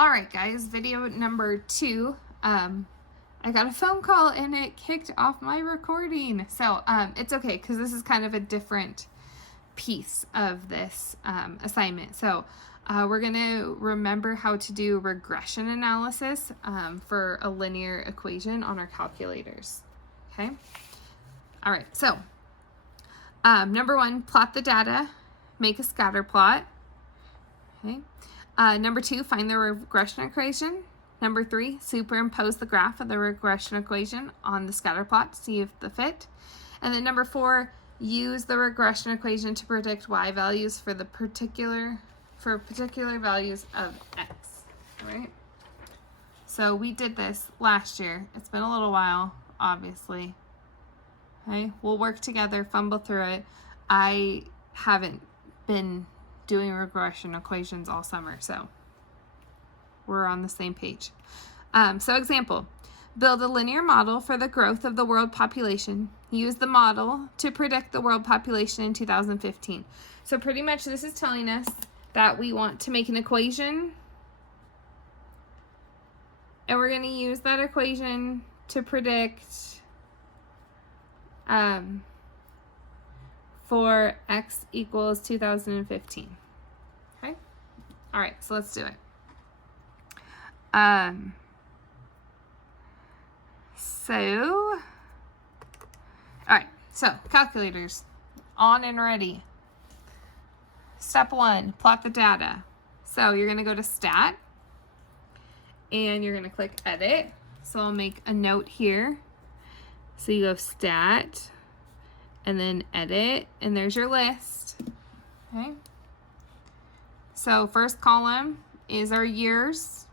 All right, guys, video number 2. I got a phone call and it kicked off my recording. So it's okay because this is kind of a different piece of this assignment. So we're going to remember how to do regression analysis for a linear equation on our calculators. Okay. All right. So number 1, plot the data, make a scatter plot. Okay. Number 2, find the regression equation. Number 3, superimpose the graph of the regression equation on the scatter plot to see if the fit. And then number 4, use the regression equation to predict y values for particular values of x. All right. So we did this last year. It's been a little while, obviously. Okay, we'll work together, fumble through it. I haven't been doing regression equations all summer, so we're on the same page. So example, build a linear model for the growth of the world population. Use the model to predict the world population in 2015. So pretty much this is telling us that we want to make an equation, and we're going to use that equation to predict for x equals 2015. Okay? All right, so let's do it. All right, so calculators on and ready. Step 1, plot the data. So you're going to go to Stat, and you're going to click Edit. So I'll make a note here. So you go Stat, and then Edit, and there's your list. Okay. So first column is our years.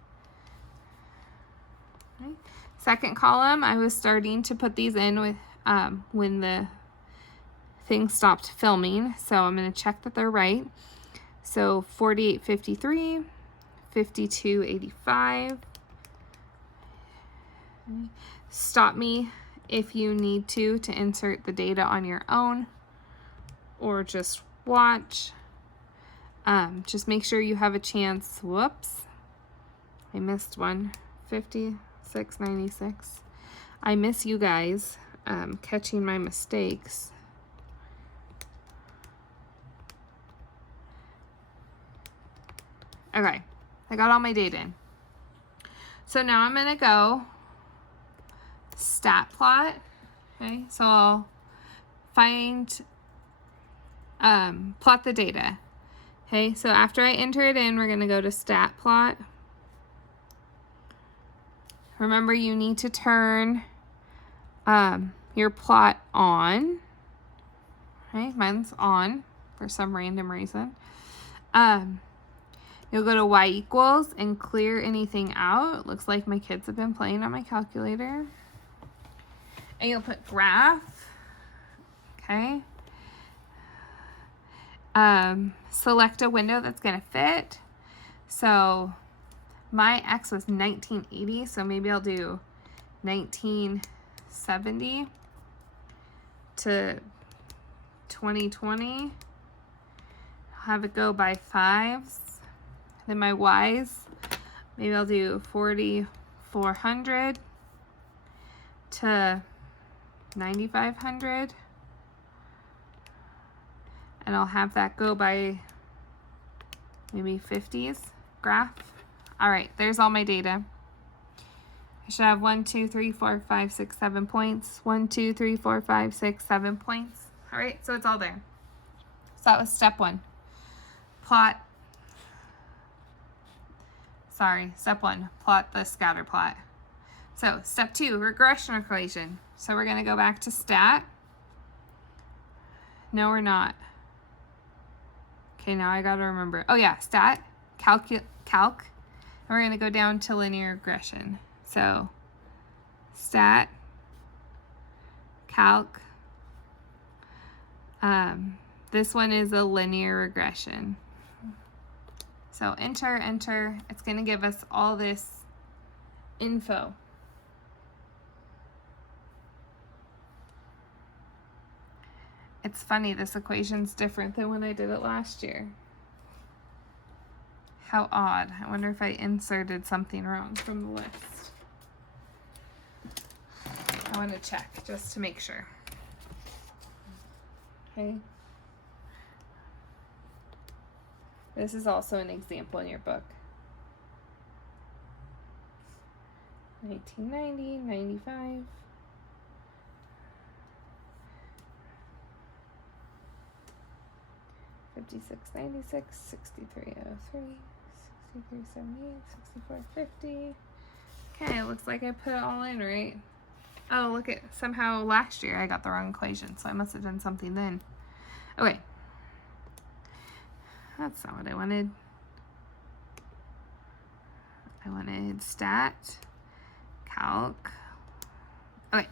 Okay. Second column, I was starting to put these in with when the thing stopped filming. So I'm going to check that they're right. So 4853, 5285. Stop me if you need to insert the data on your own, or just watch. Just make sure you have a chance. Whoops, I missed one. 5696. I miss you guys catching my mistakes. Okay, I got all my data in. So now I'm going to go stat plot. Okay, so I'll find, plot the data. Okay, so after I enter it in, we're going to go to stat plot. Remember, you need to turn your plot on. Okay, mine's on for some random reason. You'll go to y equals and clear anything out. It looks like my kids have been playing on my calculator. And you'll put graph. Okay. Select a window that's going to fit. So my x was 1980, so maybe I'll do 1970 to 2020. I'll have it go by 5s. Then my y's, maybe I'll do 4400 to 9500. And I'll have that go by maybe 50s graph. All right, there's all my data. I should have 1, 2, 3, 4, 5, 6, 7 points. 1, 2, 3, 4, 5, 6, 7 points. All right, so it's all there. So that was step 1. Step 1, plot the scatter plot. So step 2, regression equation. So we're going to go back to stat. No, we're not. Okay, now I got to remember. Oh yeah, stat, calc. And we're going to go down to linear regression. So stat, calc. This one is a linear regression. So enter. It's going to give us all this info. It's funny, this equation's different than when I did it last year. How odd. I wonder if I inserted something wrong from the list. I want to check just to make sure. Okay. This is also an example in your book. 1990, 95. $56.96, $63.03, $63.78, $64.50. Okay, it looks like I put it all in, right? Oh, look at, somehow last year I got the wrong equation, so I must have done something then. Okay. That's not what I wanted. I wanted stat, calc. Okay.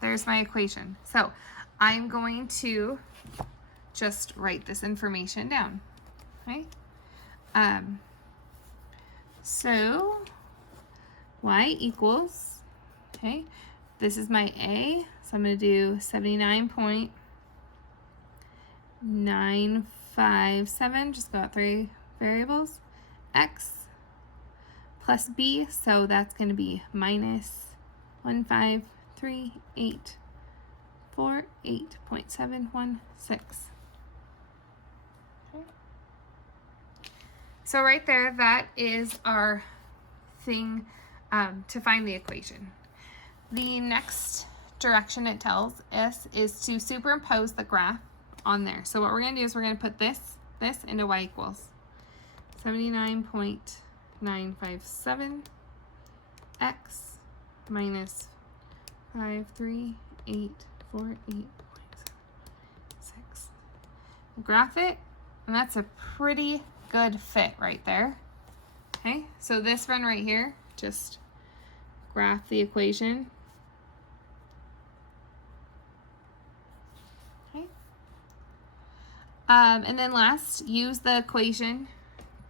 There's my equation. So I'm going to just write this information down. Okay. So y equals, okay, this is my A, so I'm going to do 79.957, just go out 3 variables, x plus b, so that's going to be minus 153,848.716. So right there, that is our thing to find the equation. The next direction it tells us is to superimpose the graph on there. So what we're going to do is we're going to put this into y equals 79.957 x minus 53848.6. Graph it, and that's a pretty good fit right there. Okay, so this one right here, just graph the equation. Okay. And then last, use the equation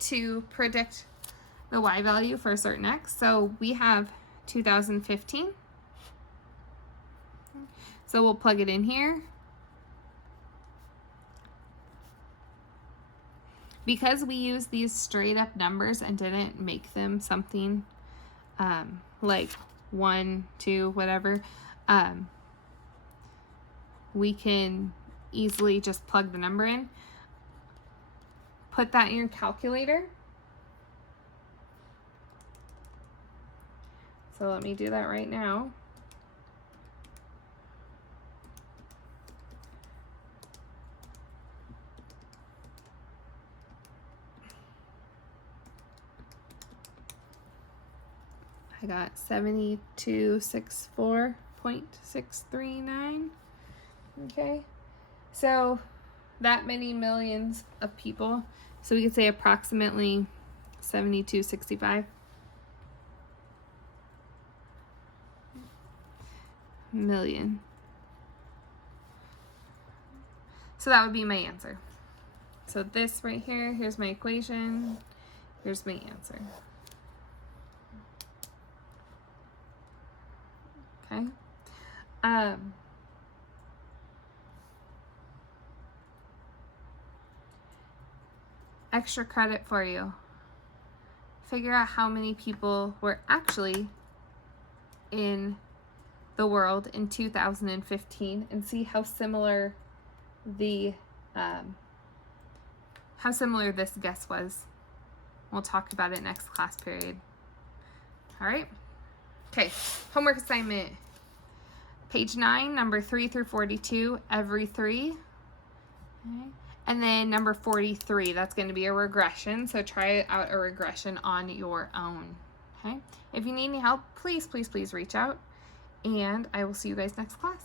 to predict the y value for a certain x. So we have 2015. So we'll plug it in here. Because we used these straight up numbers and didn't make them something like 1, 2, whatever, we can easily just plug the number in. Put that in your calculator. So let me do that right now. I got 7264.639. Okay, so that many millions of people. So we could say approximately 7265 million. So that would be my answer. So this right here, here's my equation, here's my answer. Okay. Extra credit for you. Figure out how many people were actually in the world in 2015 and see how similar the this guess was. We'll talk about it next class period. All right. Okay, homework assignment. Page 9, number 3 through 42, every 3. Okay. And then number 43, that's going to be a regression. So try out a regression on your own. Okay. If you need any help, please, please, please reach out. And I will see you guys next class.